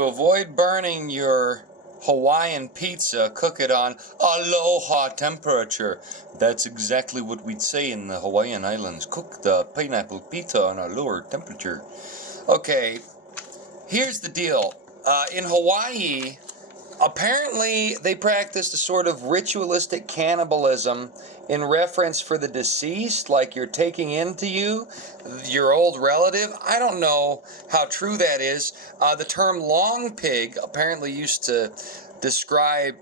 To avoid burning your Hawaiian pizza, cook it on aloha temperature. That's exactly what we'd say in the Hawaiian Islands. Cook the pineapple pizza on a lower temperature. Okay, here's the deal. In Hawaii, apparently they practiced a sort of ritualistic cannibalism in reference for the deceased, like you're taking into you your old relative. I don't know how true that is. The term long pig apparently used to describe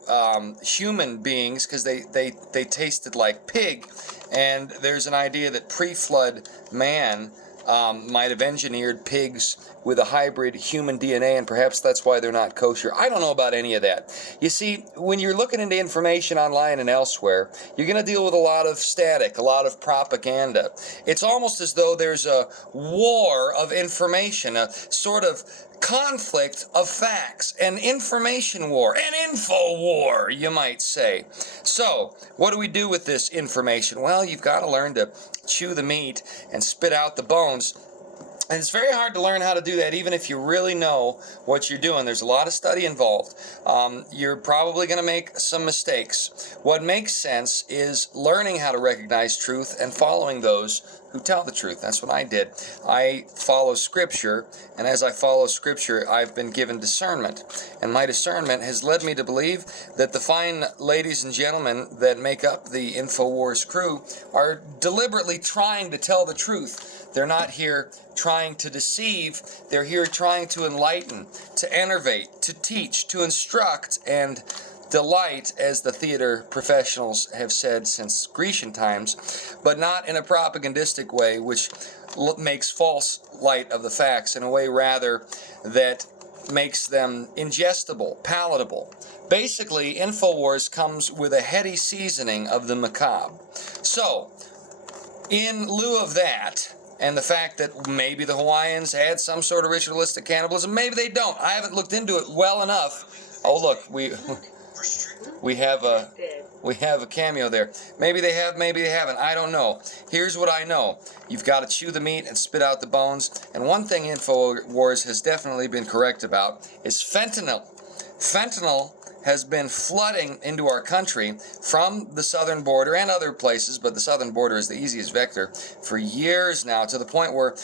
human beings because they tasted like pig, and there's an idea that pre-flood man might have engineered pigs with a hybrid human DNA, and perhaps that's why they're not kosher. I don't know about any of that. You see, when you're looking into information online and elsewhere, you're going to deal with a lot of static, a lot of propaganda. It's almost as though there's a war of information, a sort of conflict of facts, an information war, an info war, you might say. So, what do we do with this information? Well, you've got to learn to chew the meat and spit out the bones. And it's very hard to learn how to do that, even if you really know what you're doing. There's a lot of study involved. You're probably going to make some mistakes. What makes sense is learning how to recognize truth and following those who tell the truth. That's what I did. I follow Scripture, and as I follow Scripture, I've been given discernment. And my discernment has led me to believe that the fine ladies and gentlemen that make up the InfoWars crew are deliberately trying to tell the truth. They're not here trying to deceive. They're here trying to enlighten, to enervate, to teach, to instruct, and delight, as the theater professionals have said since Grecian times, but not in a propagandistic way, which makes false light of the facts, in a way rather that makes them ingestible, palatable. Basically, InfoWars comes with a heady seasoning of the macabre. So, in lieu of that, and the fact that maybe the Hawaiians had some sort of ritualistic cannibalism, maybe they don't. I haven't looked into it well enough. Oh, look, we have a cameo there. Maybe they have, maybe they haven't. I don't know. Here's what I know. You've got to chew the meat and spit out the bones. And one thing InfoWars has definitely been correct about is fentanyl. Fentanyl has been flooding into our country from the southern border and other places, but the southern border is the easiest vector for years now, to the point where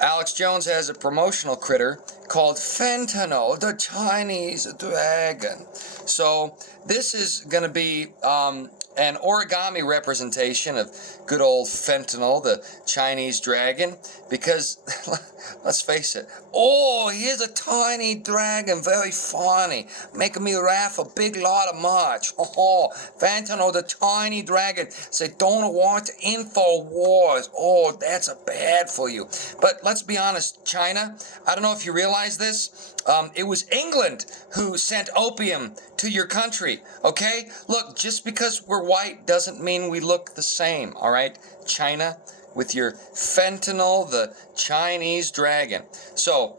Alex Jones has a promotional critter called fentanyl, the Chinese dragon. So this is going to be an origami representation of good old fentanyl, the Chinese dragon, because let's face it, oh, here's a tiny dragon, very funny, making me laugh a big lot of much. Oh, fentanyl, the tiny dragon, say, don't watch InfoWars. Oh, that's bad for you. But let's be honest, China, I don't know if you realize this, it was England who sent opium to your country, okay? Look, just because we're white doesn't mean we look the same, all right? China, with your fentanyl, the Chinese dragon. So,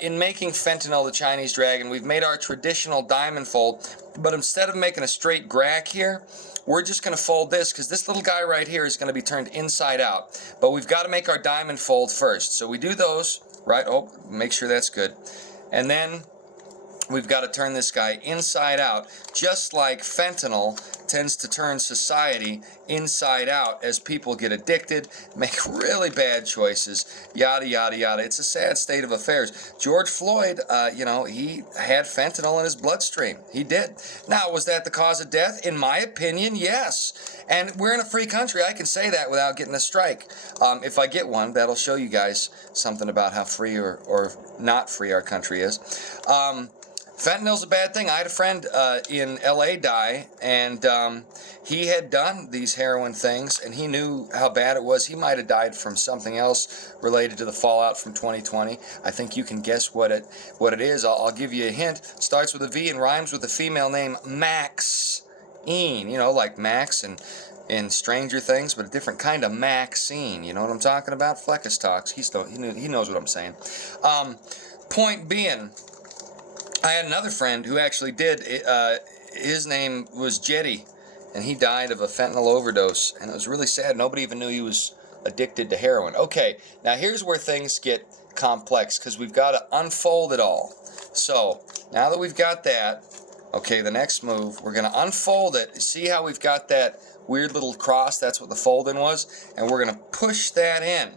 in making fentanyl, the Chinese dragon, we've made our traditional diamond fold, but instead of making a straight grack here, we're just going to fold this, because this little guy right here is going to be turned inside out. But we've got to make our diamond fold first. So we do those, right? Oh, make sure that's good. And then we've got to turn this guy inside out, just like fentanyl tends to turn society inside out as people get addicted, make really bad choices, yada, yada, yada. It's a sad state of affairs. George Floyd, he had fentanyl in his bloodstream. He did. Now, was that the cause of death? In my opinion, yes. And we're in a free country. I can say that without getting a strike. If I get one, that'll show you guys something about how free or not free our country is. Fentanyl's a bad thing. I had a friend in L.A. die, and he had done these heroin things, and he knew how bad it was. He might have died from something else related to the fallout from 2020. I think you can guess what it is. I'll give you a hint. It starts with a V and rhymes with a female name, Maxine. You know, like Max in Stranger Things, but a different kind of Maxine. You know what I'm talking about? Fleckus talks. He knows what I'm saying. Point being, I had another friend who actually did. His name was Jetty, and he died of a fentanyl overdose, and it was really sad. Nobody even knew he was addicted to heroin. Okay, now here's where things get complex, because we've got to unfold it all. So now that we've got that, okay, the next move, we're going to unfold it. See how we've got that weird little cross? That's what the fold-in was. And we're going to push that in.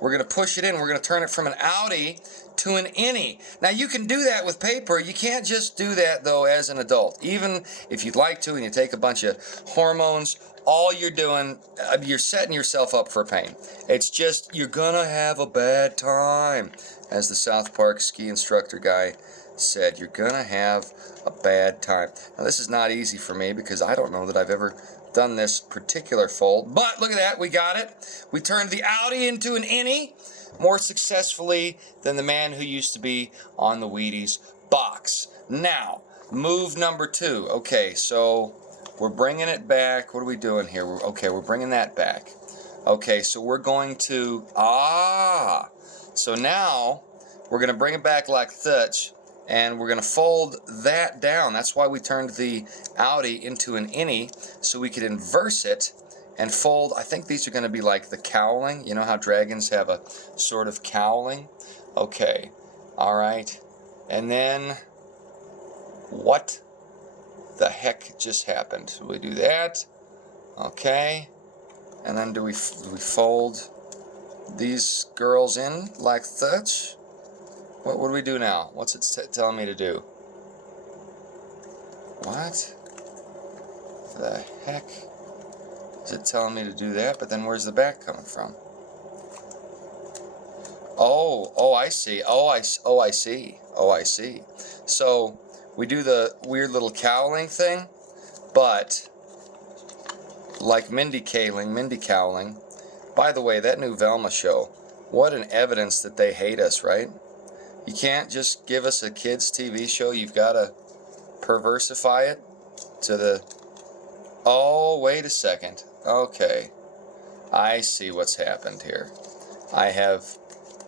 We're going to push it in. We're going to turn it from an outie to an innie. Now, you can do that with paper. You can't just do that, though, as an adult. Even if you'd like to and you take a bunch of hormones, all you're doing, you're setting yourself up for pain. It's just, you're going to have a bad time. As the South Park ski instructor guy said, you're going to have a bad time. Now, this is not easy for me because I don't know that I've ever done this particular fold. But look at that, we got it. We turned the outie into an innie more successfully than the man who used to be on the Wheaties box. Now, move number 2. Okay, so we're bringing it back. What are we doing here? We're bringing that back. Okay, so we're going to, so now we're going to bring it back like such, and we're going to fold that down. That's why we turned the outie into an innie, so we could inverse it and fold. I think these are going to be like the cowling. You know how dragons have a sort of cowling? Okay, all right. And then, what the heck just happened? So we do that. Okay. And then do we fold these girls in like such? What do we do now? What's it telling me to do? What the heck is it telling me to do that? But then where's the back coming from? Oh, I see. Oh, I see. So we do the weird little cowling thing, but like Mindy Cowling. By the way, that new Velma show, what an evidence that they hate us, right? You can't just give us a kids' TV show. You've got to perversify it to the... Oh, wait a second. Okay. I see what's happened here. I have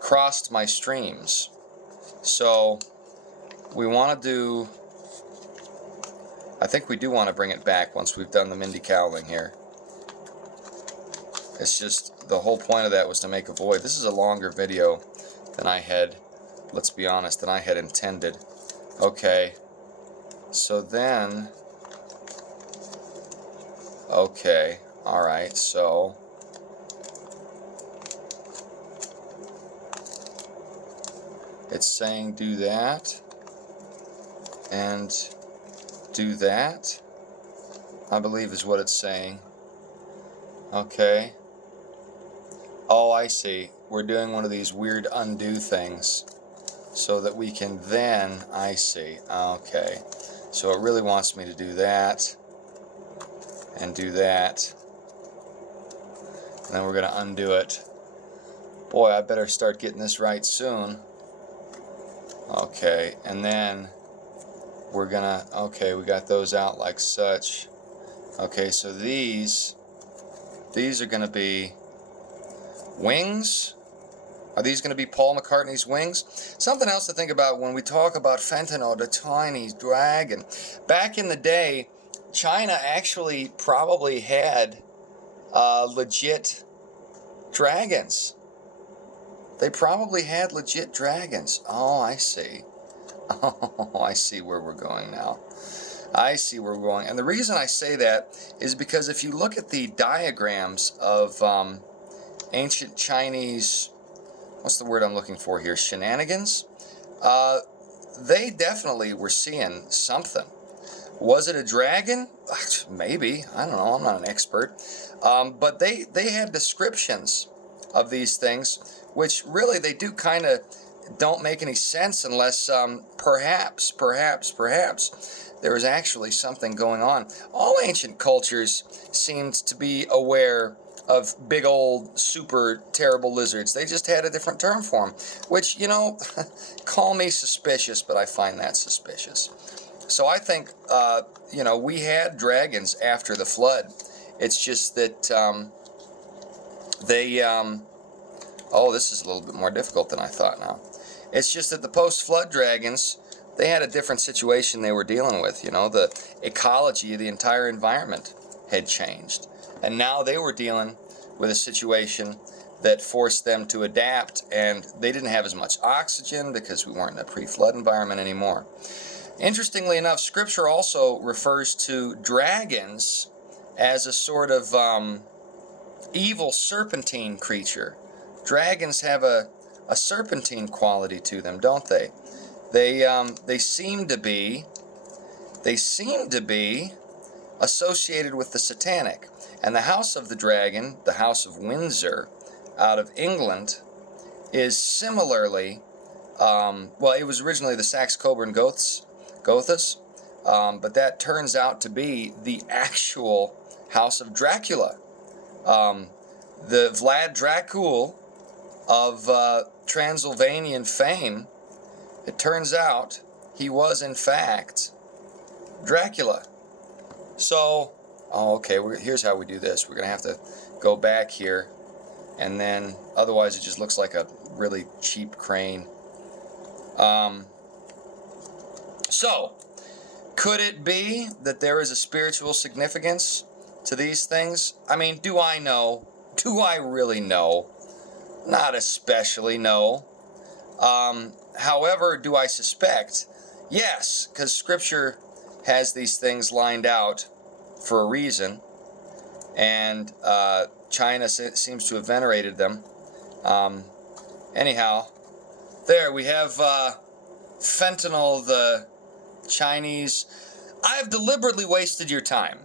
crossed my streams. So, we want to do... I think we do want to bring it back once we've done the Mindy Cowling here. It's just, the whole point of that was to make a void. This is a longer video than I had, let's be honest, than I had intended. Okay. So then, okay, alright, so it's saying do that and do that, I believe is what it's saying. Okay. Oh, I see. We're doing one of these weird undo things so that we can then, I see. Okay. So it really wants me to do that and do that. And then we're going to undo it. Boy, I better start getting this right soon. Okay. And then we're going to, okay, we got those out like such. Okay, so these are going to be wings. Are these going to be Paul McCartney's wings? Something else to think about when we talk about fentanyl, the Chinese dragon. Back in the day, China actually probably had legit dragons. They probably had legit dragons. Oh, I see. Oh, I see where we're going now. I see where we're going. And the reason I say that is because if you look at the diagrams of ancient Chinese, what's the word I'm looking for here, shenanigans, they definitely were seeing something. Was it a dragon? Maybe. I don't know. I'm not an expert. But they had descriptions of these things, which really they do kind of don't make any sense unless perhaps there was actually something going on. All ancient cultures seemed to be aware of big old super terrible lizards. They just had a different term for them, which, you know, call me suspicious, but I find that suspicious. So I think, you know, we had dragons after the flood. It's just that oh, this is a little bit more difficult than I thought now. It's just that the post-flood dragons, they had a different situation they were dealing with. You know, the ecology of the entire environment had changed. And now they were dealing with a situation that forced them to adapt, and they didn't have as much oxygen because we weren't in a pre-flood environment anymore. Interestingly enough, Scripture also refers to dragons as a sort of evil serpentine creature. Dragons have a serpentine quality to them, don't they? They seem to be associated with the satanic. And the House of the Dragon, the House of Windsor, out of England, is similarly, well, it was originally the Saxe-Coburg Goths, but that turns out to be the actual House of Dracula. The Vlad Dracul of Transylvanian fame, it turns out he was in fact Dracula. So, okay, here's how we do this. We're going to have to go back here, and then otherwise it just looks like a really cheap crane. So, could it be that there is a spiritual significance to these things? I mean, do I know? Do I really know? Not especially, no. However, do I suspect? Yes, because Scripture has these things lined out for a reason, and China seems to have venerated them. Anyhow, there we have fentanyl, the Chinese. I have deliberately wasted your time.